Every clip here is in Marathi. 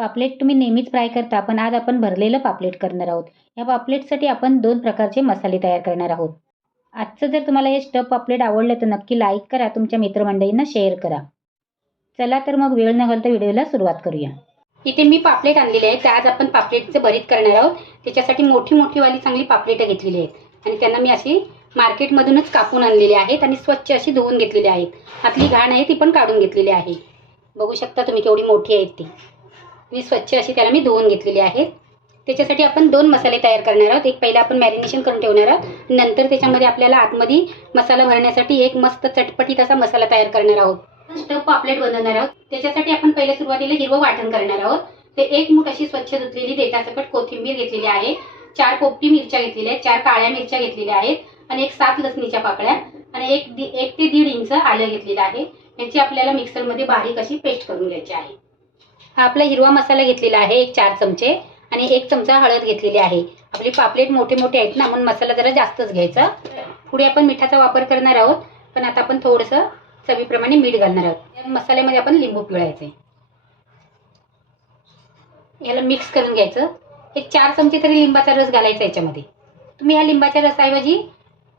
पापलेट तुम्ही नेहमीच फ्राय करता पण आज आपण भरलेलं पापलेट करणार आहोत. या पापलेटसाठी आपण दोन प्रकारचे मसाले तयार करणार आहोत. आजचं जर तुम्हाला हे स्टफ पापलेट आवडलं तर नक्की लाईक करा तुमच्या मित्रमंडळींना शेअर करा. चला तर मग वेळ न घालता व्हिडिओला सुरुवात करूया. इथे मी पापलेट आणलेले आहेत तर आज आपण पापलेटचं भरीत करणार आहोत. त्याच्यासाठी मोठी मोठी वाली चांगली पापलेटं घेतलेली आहेत. आणि त्यांना मी अशी मार्केटमधूनच कापून आणलेली आहेत आणि स्वच्छ अशी धुवून घेतलेली आहेत. आतली घाण आहे ती पण काढून घेतलेली आहे. बघू शकता तुम्ही केवढी मोठी आहेत ती. मी स्वच्छ अशी त्याला मी धुवून घेतलेली आहेत त्याच्यासाठी आपण दोन मसाले तयार करणार आहोत. एक पहिला आपण मॅरिनेशन करून ठेवणार आहोत. नंतर त्याच्यामध्ये आपल्याला आतमध्ये मसाला भरण्यासाठी एक मस्त चटपटीत असा मसाला तयार करणार आहोत. स्टफ पापलेट बनवणार आहोत. त्याच्यासाठी आपण पहिले सुरुवातीला हिरवं वाटण करणार आहोत. ते एक मूठ अशी स्वच्छ धुतलेली देठासकट कोथिंबीर घेतलेली आहे. चार पोपटी मिरच्या घेतलेल्या आहेत. चार काळ्या मिरच्या घेतलेल्या आहेत. आणि एक सात लसणीच्या पाकळ्या. आणि एक एक ते दीड इंच आलं घेतलेलं आहे. याची आपल्याला मिक्सरमध्ये बारीक अशी पेस्ट करून घ्यायची आहे. हा आपला हिरवा मसाला घेतलेला आहे एक चार चमचे आणि एक चमचा हळद घेतलेली आहे. आपले पापलेट मोठे मोठे आहेत ना म्हणून मसाला जरा जास्तच घ्यायचा. पुढे आपण मिठाचा वापर करणार आहोत पण आता आपण थोडंसं चवीप्रमाणे मीठ घालणार आहोत. मसाल्यामध्ये आपण लिंबू पिळायचे. याला मिक्स करून घ्यायचं. एक चार चमचे तरी लिंबाचा रस घालायचा याच्यामध्ये. तुम्ही ह्या लिंबाच्या रसाऐवजी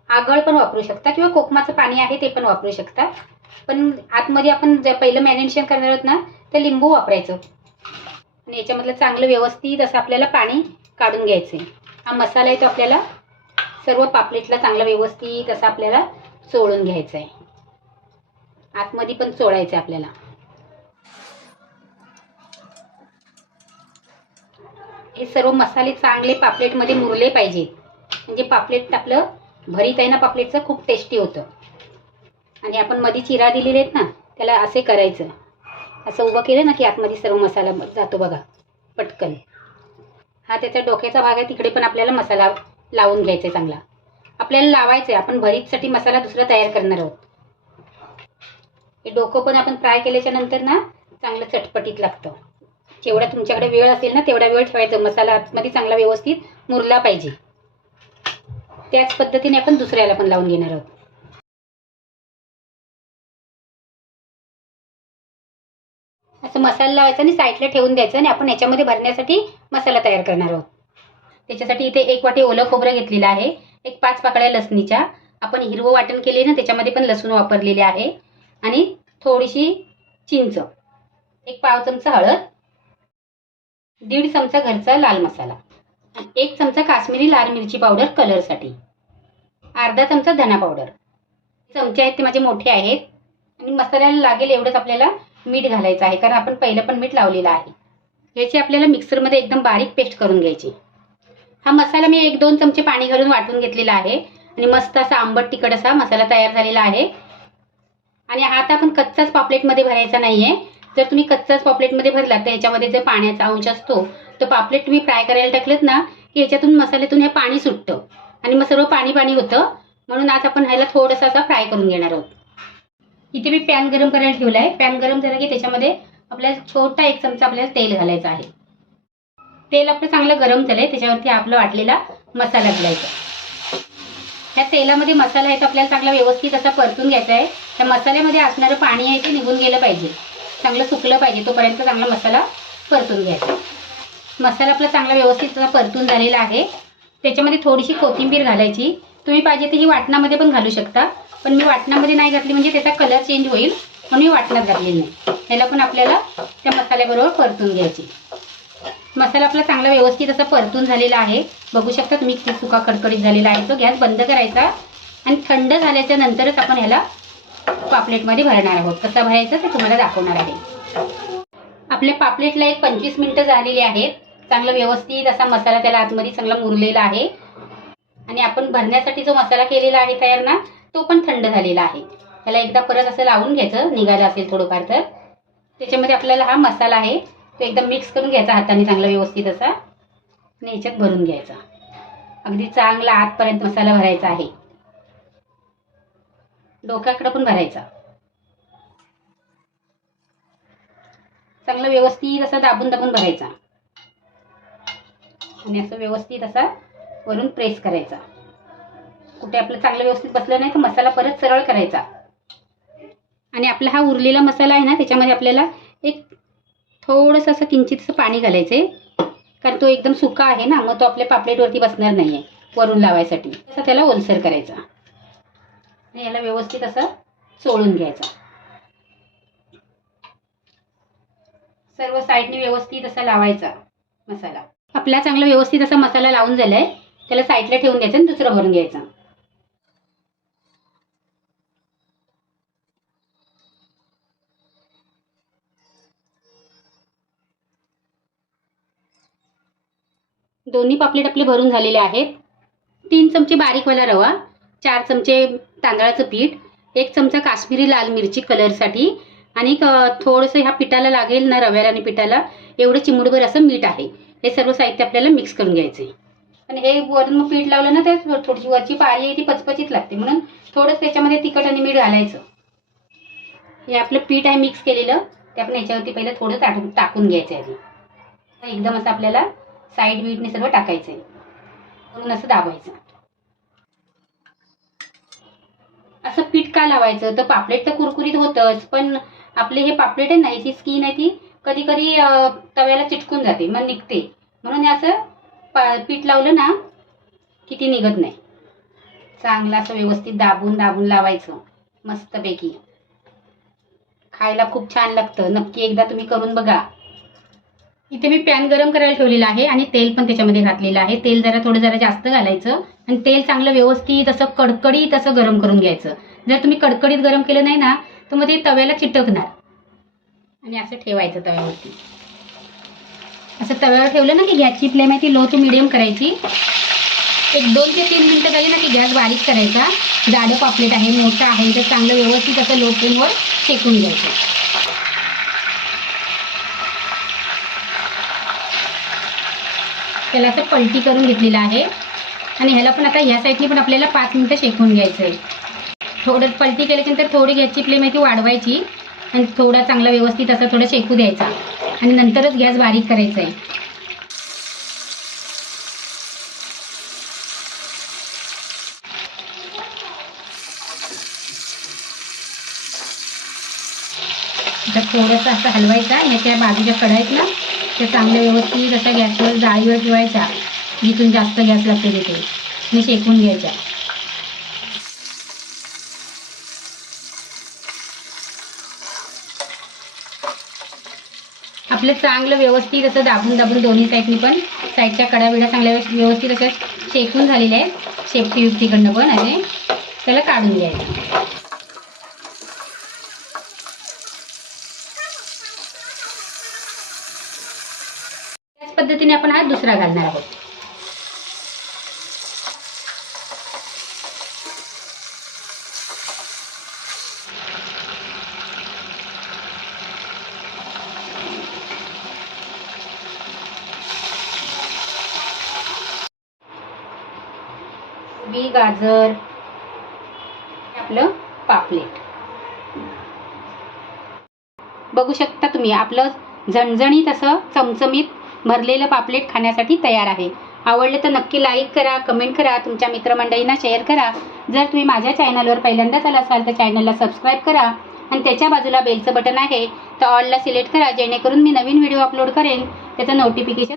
आगळ पण वापरू शकता किंवा कोकमाचं पाणी आहे ते पण वापरू शकता. पण आतमध्ये आपण पहिलं मॅरिनेशन करणार आहोत ना तर लिंबू वापरायचं. आणि याच्यामधलं चांगलं व्यवस्थित असं आपल्याला पाणी काढून घ्यायचं आहे हा मसाला आहे तो आपल्याला सर्व पापलेटला चांगला व्यवस्थित असं आपल्याला चोळून घ्यायचं आहे आतमध्ये पण चोळायचं आहे आपल्याला. हे सर्व मसाले चांगले पापलेटमध्ये मुरले पाहिजेत म्हणजे पापलेट आपलं भरीत आहे ना पापलेटचं खूप टेस्टी होतं. आणि आपण मध्ये चिरा दिलेले आहेत ना त्याला असे करायचं. असं उभं केलं ना की आतमध्ये सर्व मसाला जातो बघा पटकन. हा त्याचा डोक्याचा भाग आहे तिकडे पण आपल्याला मसाला लावून घ्यायचा आहे चांगला. आपल्याला लावायचं आहे आपण भरीतसाठी मसाला दुसरा तयार करणार आहोत. हे डोकं पण आपण फ्राय केल्याच्यानंतर ना चांगलं चटपटीत लागतं. जेवढा तुमच्याकडे वेळ असेल ना तेवढा वेळ ठेवायचा. मसाला आतमध्ये चांगला व्यवस्थित मुरला पाहिजे. त्याच पद्धतीने आपण दुसऱ्याला पण लावून घेणार आहोत. असं मसाला लावायचा आणि साईडला ठेवून द्यायचं आणि आपण याच्यामध्ये भरण्यासाठी मसाला तयार करणार आहोत. त्याच्यासाठी इथे एक वाटी ओलं खोबरं घेतलेलं आहे. एक पाच पाकळ्या लसणीच्या. आपण हिरवं वाटण केले ना त्याच्यामध्ये पण लसूण वापरलेले आहे. आणि थोडीशी चिंच. एक पाव चमचा हळद. दीड चमचा घरचा लाल मसाला. आणि एक चमचा काश्मीरी लाल मिरची पावडर कलरसाठी. अर्धा चमचा धना पावडर. चमचे आहेत ते माझे मोठे आहेत. आणि मसाल्याला लागेल एवढंच आपल्याला मीठ घालायचं आहे कारण आपण पहिलं पण मीठ लावलेलं आहे. याची आपल्याला मिक्सरमध्ये एकदम बारीक पेस्ट करून घ्यायची. हा मसाला मी एक दोन चमचे पाणी घालून वाटून घेतलेला आहे. आणि मस्त असा आंबट तिखट असा मसाला तयार झालेला आहे. आणि आता आपण कच्चाच पापलेटमध्ये भरायचा नाहीये. जर तुम्ही कच्चाच पापलेटमध्ये भरला तर याच्यामध्ये जर पाण्याचा अंश असतो तर पापलेट तुम्ही फ्राय करायला टाकलेत ना की याच्यातून मसाल्यातून हे पाणी सुटतं. आणि मग सर्व पाणी पाणी होतं. म्हणून आज आपण ह्याला थोडंसं असा फ्राय करून घेणार आहोत. इथे मी पॅन गरम करायला ठेवला आहे. पॅन गरम झालं की त्याच्यामध्ये आपल्याला छोटा एक चमचा आपल्याला तेल घालायचं आहे. तेल आपलं चांगलं गरम झालंय. त्याच्यावरती आपलं वाटलेला मसाला घालायचा ह्या तेलामध्ये मसाला आहे तो आपल्याला चांगला व्यवस्थित असा परतून घ्यायचा आहे. त्या मसाल्यामध्ये असणारं पाणी आहे ते निघून गेलं पाहिजे. चांगलं सुकलं पाहिजे तोपर्यंत चांगला मसाला परतून घ्यायचा मसाला आपला चांगला व्यवस्थित असा परतून झालेला आहे. त्याच्यामध्ये थोडीशी कोथिंबीर घालायची. तुम्ही पाहिजे तर ही वाटणामध्ये पण घालू शकता. पण मी वाटणामध्ये नाही घातली म्हणजे त्याचा कलर चेंज होईल म्हणून मी वाटणात घातलेली नाही. ह्याला पण आपल्याला त्या मसाल्याबरोबर परतून घ्यायची. मसाला आपला चांगला व्यवस्थित असा परतून झालेला आहे. बघू शकता तुम्ही किती सुका कडकडीत झालेला आहे तो. गॅस बंद करायचा आणि थंड झाल्याच्या नंतरच आपण ह्याला पापलेटमध्ये भरणार आहोत. कसा भरायचं ते तुम्हाला दाखवणार आहे. आपल्या पापलेटला एक पंचवीस मिनिटं झालेली आहेत. चांगलं व्यवस्थित असा मसाला त्याला आतमध्ये चांगला मुरलेला आहे. आणि आपण भरण्यासाठी जो मसाला केलेला आहे तयार ना तो पण थंड झालेला आहे. त्याला एकदा परत असं लावून घ्यायचं निघालं असेल थोडंफार तर. त्याच्यामध्ये आपल्याला हा मसाला आहे तो एकदम मिक्स करून घ्यायचा हाताने चांगला व्यवस्थित असा. आणि याच्यात भरून घ्यायचा. अगदी चांगला आतपर्यंत मसाला भरायचा आहे. डोक्याकडं पण भरायचा. चांगला व्यवस्थित असा दाबून दाबून भरायचा. आणि असं व्यवस्थित असा वरून प्रेस करायचा. कुठे आपलं चांगलं व्यवस्थित बसलं नाही तर मसाला परत सरळ करायचा. आणि आपला हा उरलेला मसाला आहे ना त्याच्यामध्ये आपल्याला एक थोडंसं असं किंचितसं पाणी घालायचं आहे कारण तो एकदम सुका आहे ना मग तो आपल्या पापलेटवरती बसणार नाही आहे वरून लावायसाठी. असं त्याला ओलसर करायचा. आणि याला व्यवस्थित असं चोळून घ्यायचा. सर्व साईडने व्यवस्थित असा लावायचा मसाला. आपला चांगला व्यवस्थित असा मसाला लावून झालाय त्याला साईडला ठेवून द्यायचं आणि दुसरं भरून घ्यायचा. दोन्ही पापलेट आपले भरून झालेले आहेत. तीन चमचे बारीकवाला रवा चार चमचे तांदळाचं पीठ एक चमचा काश्मीरी लाल मिरची कलरसाठी आणि थोडंसं ह्या पिठाला लागेल ना रव्याला आणि पिठाला एवढं चिमुडभर असं मीठ आहे. हे सर्व साहित्य आपल्याला मिक्स करून घ्यायचं आहे आणि हे वरून मग पीठ लावलं ना तर थोडीशी वरची पाळी आहे ती पचपचीत लागते. म्हणून थोडंच त्याच्यामध्ये तिखट आणि मीठ घालायचं. हे आपलं पीठ आहे मिक्स केलेलं. ते आपण याच्यावरती पहिलं थोडं टाकून टाकून घ्यायचं आहे आधी. एकदम असं आपल्याला साईड बीटने सर्व टाकायचं म्हणून असं दाबायचं. असं पीठ का लावायचं? तर पापलेट तर कुरकुरीत होतंच पण आपले हे पापलेट आहे ना याची स्किन आहे ती कधी कधी तव्याला चिटकून जाते मग निघते. म्हणून हे असं पा पीठ लावलं ना की ती निघत नाही. चांगलं असं व्यवस्थित दाबून दाबून लावायचं मस्तपैकी. खायला खूप छान लागतं. नक्की एकदा तुम्ही करून बघा. इथे मी पॅन गरम करायला ठेवलेला आहे आणि तेल पण त्याच्यामध्ये घातलेलं आहे. तेल जरा थोडं जरा जास्त घालायचं आणि तेल चांगलं व्यवस्थित असं कडकडीत असं गरम करून घ्यायचं. जर तुम्ही कडकडीत गरम केलं नाही ना तर मग ते तव्याला चिटकणार. आणि असं ठेवायचं तव्यावरती. असं तव्यावर ठेवलं ना की गॅसची फ्लेम आहे ती लो टू मिडियम करायची. एक दोन ते तीन मिनटं झाली ना की गॅस बारीक करायचा. जाडं पापलेट आहे मोठं आहे तर चांगलं व्यवस्थित असं लो फ्लेमवर शेकून घ्यायचं. त्याला असं पलटी करून घेतलेलं आहे. आणि ह्याला पण आता ह्या साईडनी पण आपल्याला पाच मिनटं शेकून घ्यायचं आहे थोडं पलटी केल्याच्यानंतर थोडी गॅसची फ्लेम आहे ती वाढवायची. आणि थोडा चांगला व्यवस्थित असं थोडं शेकू द्यायचा. आणि नंतरच गॅस बारीक करायचा आहे आता थोडंसं असं हलवायचा ह्याच्या बाजूच्या कढाईत आहेत ना ते चांगलं व्यवस्थित अशा गॅसवर जाळीवर ठेवायच्या. जिथून जास्त गॅस लागतो तिथे मी शेकून घ्यायच्या. आपलं चांगलं व्यवस्थित असं दाबून दाबून दोन्ही साईडनी पण साईडच्या कडा बिडा चांगल्या व्यवस्थित अशा शेकून झालेल्या आहेत. शेपटी युक्तीकडनं पण आणि त्याला काढून घ्यायचं. पद्धतीने आपण हा दुसरा घालणार आहोत. बी गाजर आपलं पापलेट. बघू शकता तुम्ही आपलं झणझणीत असं चमचमीत भरलेलं पापलेट खाण्यासाठी तयार आहे. आवडलं तर नक्की लाईक करा कमेंट करा तुमच्या मित्रमंडळींना शेअर करा. जर तुम्ही माझ्या चॅनलवर पहिल्यांदाच आला असाल तर चॅनलला सबस्क्राईब करा. आणि त्याच्या बाजूला बेलचं बटन आहे तर ऑलला सिलेक्ट करा जेणेकरून मी नवीन व्हिडिओ अपलोड करेन. त्याचं नोटिफिकेशन